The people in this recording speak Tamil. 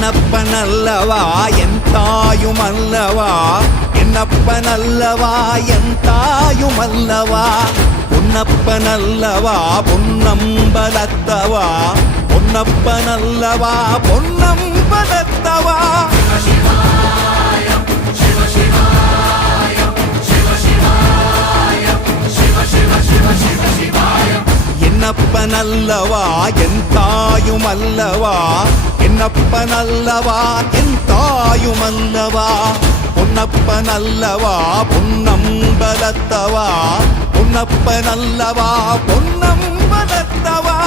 என்னப்பனல்லவா என் தாயுமல்லவா என்னப்பனல்லவா என் தாயுமல்லவா பொன்னப்பனல்லவா பொன்னம்பலத்தவா பொன்னப்பனல்லவா பொன்னம்பலத்தவா என்னப்பனல்லவா என் தாயுமல்லவா என்னப்பனல்லவா என் தாயுமல்லவா பொன்னப்பனல்லவா பொன்னம்பலத்தவா பொன்னப்பனல்லவா பொன்னம்பலத்தவா